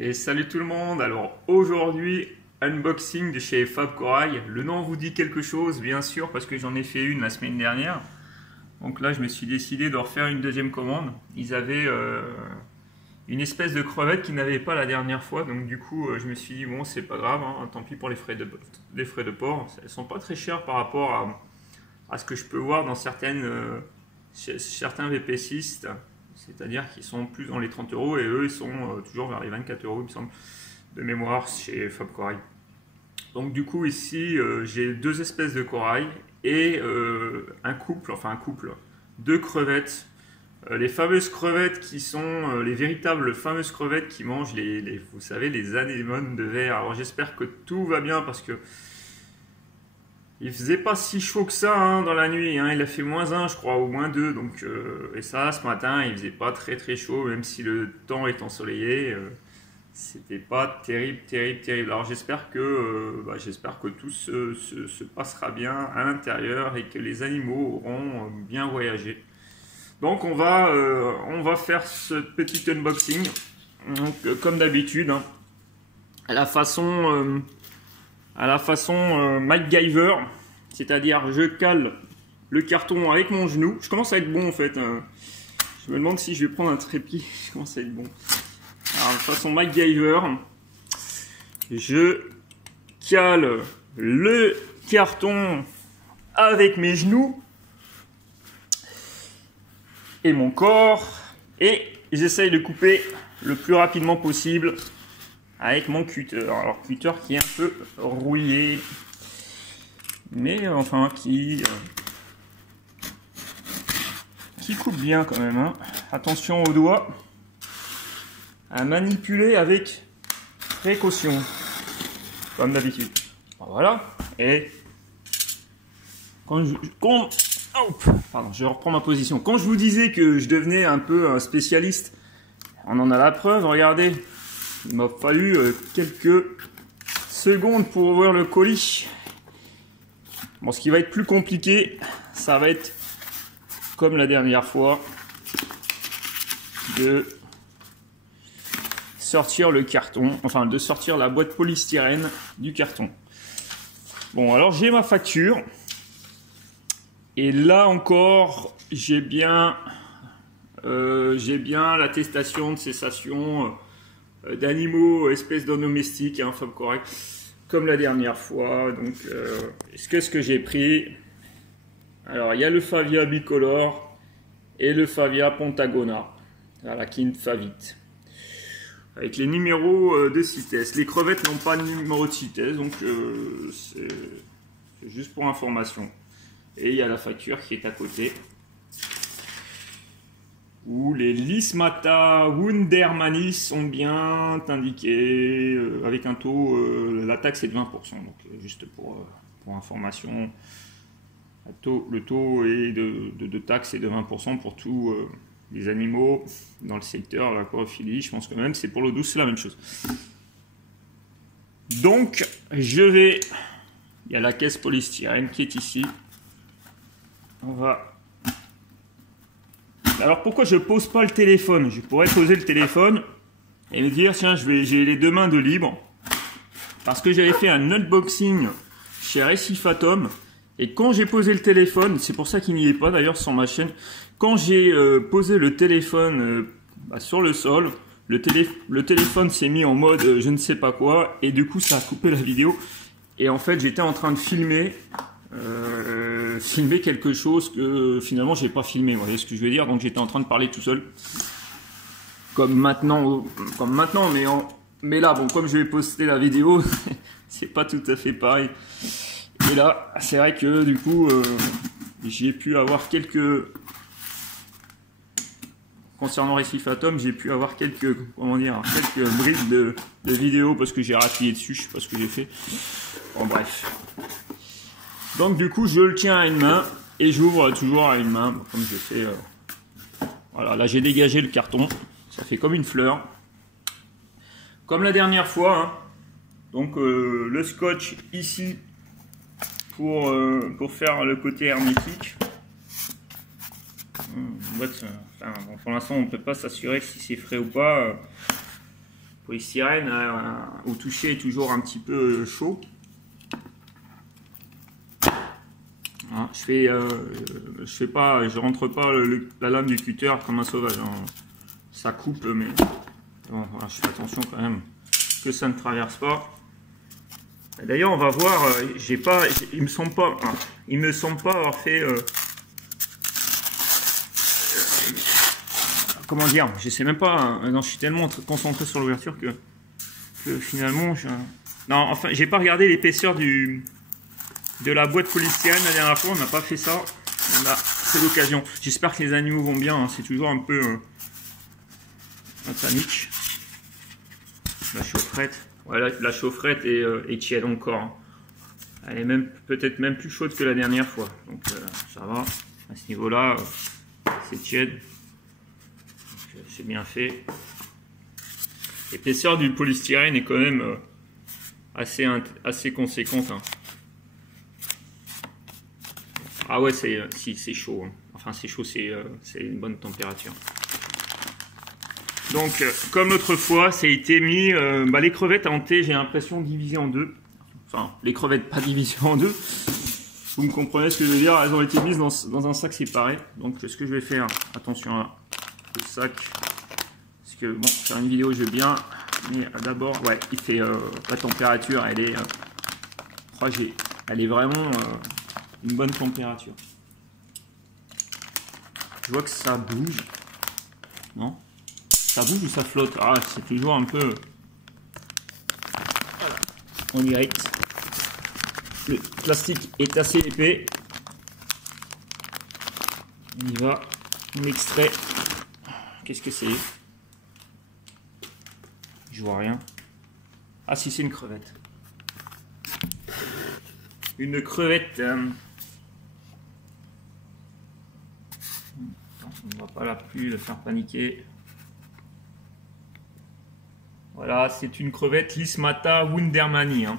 Et salut tout le monde. Alors aujourd'hui, unboxing de chez Fab Corail. Le nom vous dit quelque chose, bien sûr, parce que j'en ai fait une la semaine dernière. Donc là, je me suis décidé de refaire une deuxième commande. Ils avaient une espèce de crevette qu'ils n'avaient pas la dernière fois. Donc du coup, je me suis dit, bon, c'est pas grave, hein, tant pis pour les frais de port. Elles sont pas très chères par rapport à ce que je peux voir dans certains VP6. C'est-à-dire qu'ils sont plus dans les 30 € et eux ils sont toujours vers les 24 € il me semble de mémoire chez Fab Corail. Donc du coup ici j'ai deux espèces de corail et un couple de crevettes. Les fameuses crevettes qui sont les véritables fameuses crevettes qui mangent vous savez, les anémones de verre. Alors j'espère que tout va bien parce que il faisait pas si chaud que ça hein, dans la nuit, hein. Il a fait -1 je crois ou -2 donc, et ça ce matin il faisait pas très chaud même si le temps est ensoleillé, c'était pas terrible. Alors j'espère que tout se passera bien à l'intérieur et que les animaux auront bien voyagé. Donc on va faire ce petit unboxing donc, comme d'habitude hein, à la façon MacGyver, c'est-à-dire je cale le carton avec mon genou. Je commence à être bon en fait. Je me demande si je vais prendre un trépied. Je commence à être bon. Alors de façon MacGyver, je cale le carton avec mes genoux et mon corps et j'essaye de couper le plus rapidement possible avec mon cutter. Alors cutter qui est un peu rouillé, mais enfin qui coupe bien quand même hein. Attention aux doigts, à manipuler avec précaution comme d'habitude. Voilà. Et je reprends ma position. Quand je vous disais que je devenais un peu un spécialiste, on en a la preuve. Regardez. Il m'a fallu quelques secondes pour ouvrir le colis. Bon, ce qui va être plus compliqué, ça va être comme la dernière fois, de sortir le carton, enfin de sortir la boîte polystyrène du carton. Bon, alors j'ai ma facture. Et là encore, j'ai bien l'attestation de cessation d'animaux, espèces non domestiques, hein, Fab Corail, comme la dernière fois. Donc, qu'est-ce que j'ai pris? Alors, il y a le Favia bicolore et le Favia Pentagona, voilà, Kind Favit, avec les numéros de CITES. Les crevettes n'ont pas de numéro de CITES, donc c'est juste pour information. Et il y a la facture qui est à côté, où les Lismata Wundermanis sont bien indiqués avec un taux, la taxe est de 20%, donc juste pour information, le taux est de taxe est de 20% pour tous les animaux dans le secteur de la corophilie. Je pense que même c'est pour l'eau douce, c'est la même chose. Donc il y a la caisse polystyrène qui est ici. Alors pourquoi je pose pas le téléphone? Je pourrais poser le téléphone et me dire tiens, j'ai les deux mains de libre, parce que j'avais fait un unboxing chez Récif Atom et quand j'ai posé le téléphone, c'est pour ça qu'il n'y est pas d'ailleurs sur ma chaîne, quand j'ai posé le téléphone sur le sol, le téléphone s'est mis en mode je ne sais pas quoi et du coup ça a coupé la vidéo et en fait j'étais en train de filmer quelque chose que finalement j'ai pas filmé, vous voyez ce que je veux dire. Donc j'étais en train de parler tout seul comme maintenant mais là bon, comme je vais poster la vidéo c'est pas tout à fait pareil. Et là c'est vrai que du coup j'ai pu avoir concernant Récif Atom, j'ai pu avoir quelques bribes de vidéos parce que j'ai rappuyé dessus, je sais pas ce que j'ai fait. Bon bref. Donc du coup je le tiens à une main et j'ouvre toujours à une main comme je fais. Voilà, là j'ai dégagé le carton, ça fait comme une fleur, comme la dernière fois hein. Donc le scotch ici pour faire le côté hermétique. Pour l'instant on ne peut pas s'assurer si c'est frais ou pas. polystyrène au toucher est toujours un petit peu chaud. Hein, je rentre pas la lame du cutter comme un sauvage. Hein. Ça coupe, mais bon, voilà, je fais attention quand même que ça ne traverse pas. D'ailleurs, on va voir. Il me semble pas avoir fait. Comment dire? Je sais même pas. Non, je suis tellement concentré sur l'ouverture que finalement, non, enfin, j'ai pas regardé l'épaisseur de la boîte polystyrène la dernière fois. On n'a pas fait ça. C'est l'occasion. J'espère que les animaux vont bien. Hein. C'est toujours un peu panique. La chaufferette. Voilà, la chaufferette est tiède encore. Hein. Elle est peut-être même plus chaude que la dernière fois. Donc ça va. À ce niveau-là, c'est tiède. C'est bien fait. L'épaisseur du polystyrène est quand même assez conséquente. Hein. Ah ouais, c'est chaud. Hein. Enfin, c'est chaud, c'est une bonne température. Donc, comme l'autre fois, ça a été mis. Les crevettes ont été, j'ai l'impression, divisées en deux. Enfin, les crevettes pas divisées en deux. Vous me comprenez ce que je veux dire? Elles ont été mises dans un sac séparé. Donc, ce que je vais faire, attention à le sac. Parce que, bon, faire une vidéo, je veux bien. Mais d'abord, ouais, il fait la température, elle est. Elle est vraiment une bonne température. Je vois que ça bouge. Non? Ça bouge ou ça flotte? Ah, c'est toujours un peu. Voilà. On direct. Le plastique est assez épais. On y va. On extrait. Qu'est-ce que c'est? Je vois rien. Ah si, c'est une crevette. Une crevette. On ne va pas plus le faire paniquer. Voilà, c'est une crevette Lismata wundermanni. Hein.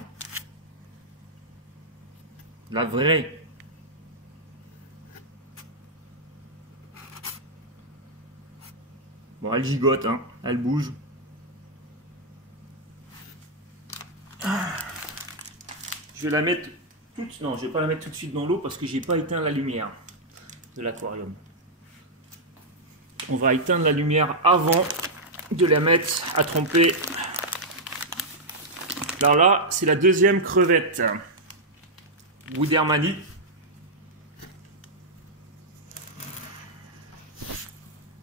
La vraie. Bon, elle gigote, hein. Elle bouge. Je vais la mettre non, je vais pas la mettre tout de suite dans l'eau parce que j'ai pas éteint la lumière de l'aquarium. On va éteindre la lumière avant de la mettre à tremper. Alors là, c'est la deuxième crevette wundermanni.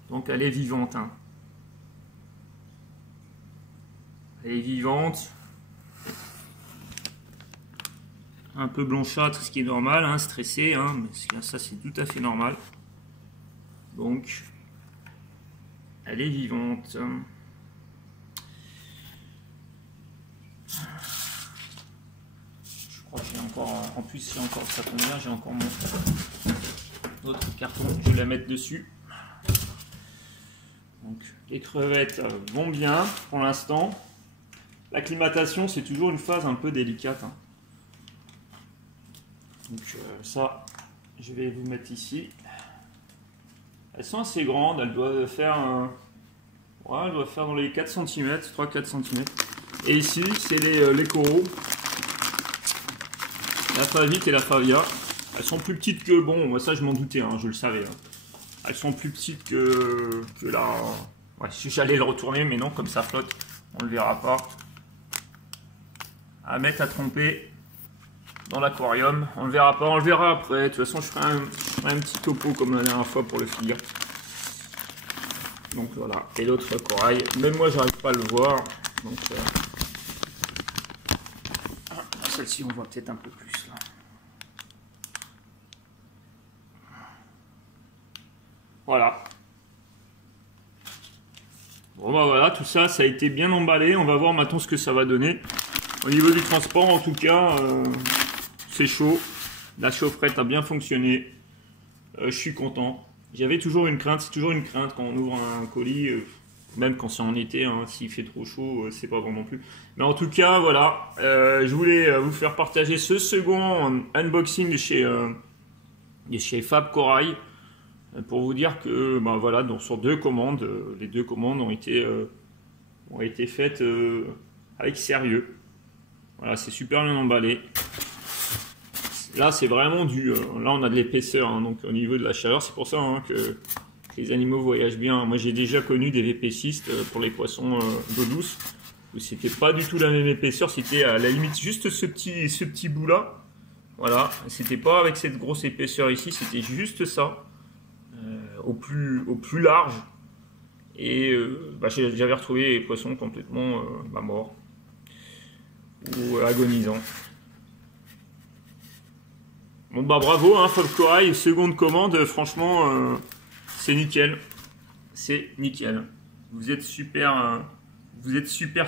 Donc elle est vivante. Hein. Elle est vivante. Un peu blanchâtre, ce qui est normal, hein, stressé, hein, mais ça c'est tout à fait normal. Donc, elle est vivante. Je crois que j'ai encore, en plus j'ai encore, ça tombe bien, j'ai encore mon autre carton, je vais la mettre dessus. Donc, les crevettes vont bien pour l'instant. L'acclimatation, c'est toujours une phase un peu délicate. Hein. Donc ça, je vais vous mettre ici. Elles sont assez grandes, elles doivent faire, elles doivent faire dans les 4 cm, 3-4 cm. Et ici, c'est les coraux. La favite et la favia. Elles sont plus petites que, bon, moi ça je m'en doutais, hein, je le savais. Hein. Elles sont plus petites que la... Ouais, si j'allais le retourner, mais non, comme ça flotte, on le verra pas. À mettre à tremper dans l'aquarium, on le verra pas, on le verra après. De toute façon, je ferai un petit topo comme la dernière fois pour le finir. Donc voilà, et l'autre corail, même moi j'arrive pas à le voir. Donc celle-ci on voit peut-être un peu plus là. Voilà. Bon bah voilà, tout ça, ça a été bien emballé. On va voir maintenant ce que ça va donner. Au niveau du transport, en tout cas, c'est chaud. La chaufferette a bien fonctionné. Je suis content. J'avais toujours une crainte, c'est toujours une crainte quand on ouvre un colis, même quand c'est en été, hein, s'il fait trop chaud, c'est pas bon non plus. Mais en tout cas, voilà, je voulais vous faire partager ce second unboxing de chez Fab Corail, pour vous dire que, bah, voilà, donc sur 2 commandes, les 2 commandes ont été ont été faites avec sérieux. Voilà, c'est super bien emballé. Là, c'est vraiment du... là, on a de l'épaisseur, hein, donc au niveau de la chaleur, c'est pour ça hein, que les animaux voyagent bien. Moi, j'ai déjà connu des VP-cystes pour les poissons d'eau douce, où c'était pas du tout la même épaisseur, c'était à la limite juste ce petit bout-là. Voilà, c'était pas avec cette grosse épaisseur ici, c'était juste ça, au plus large. Et j'avais retrouvé les poissons complètement morts ou agonisants. Bon bah bravo, hein, Fob Corail, seconde commande, franchement c'est nickel. C'est nickel. Vous êtes super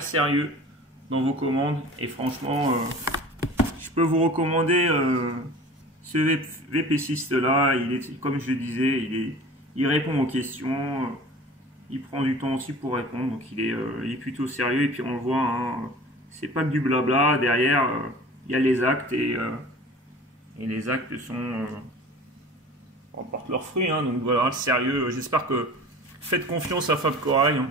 sérieux dans vos commandes et franchement je peux vous recommander ce VP-cyste là. Il est, comme je le disais, il répond aux questions, il prend du temps aussi pour répondre, donc il est plutôt sérieux. Et puis on le voit, hein, c'est pas que du blabla, derrière il y a les actes et les actes portent leurs fruits, hein, donc voilà, sérieux. J'espère que faites confiance à Fob Corail. Hein.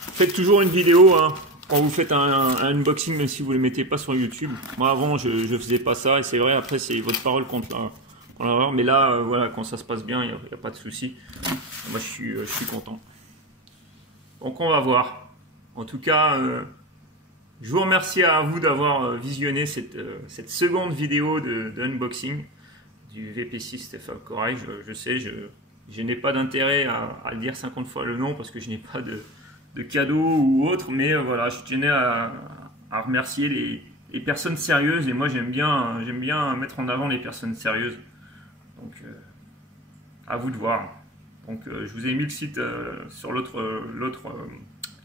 Faites toujours une vidéo hein, quand vous faites un unboxing, même si vous ne les mettez pas sur YouTube. Moi avant je faisais pas ça, et c'est vrai, après c'est votre parole contre la mais là voilà, quand ça se passe bien, il n'y a pas de souci. Moi je suis content. Donc on va voir. En tout cas, je vous remercie à vous d'avoir visionné cette seconde vidéo de unboxing du VP-cyste Fob Corail. Je sais, je n'ai pas d'intérêt à dire 50 fois le nom parce que je n'ai pas de cadeau ou autre, mais voilà, je tenais à remercier les personnes sérieuses, et moi j'aime bien mettre en avant les personnes sérieuses. Donc à vous de voir. Donc je vous ai mis le site sur l'autre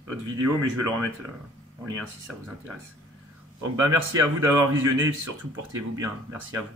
vidéo, mais je vais le remettre en lien si ça vous intéresse. Donc merci à vous d'avoir visionné, et surtout portez-vous bien. Merci à vous.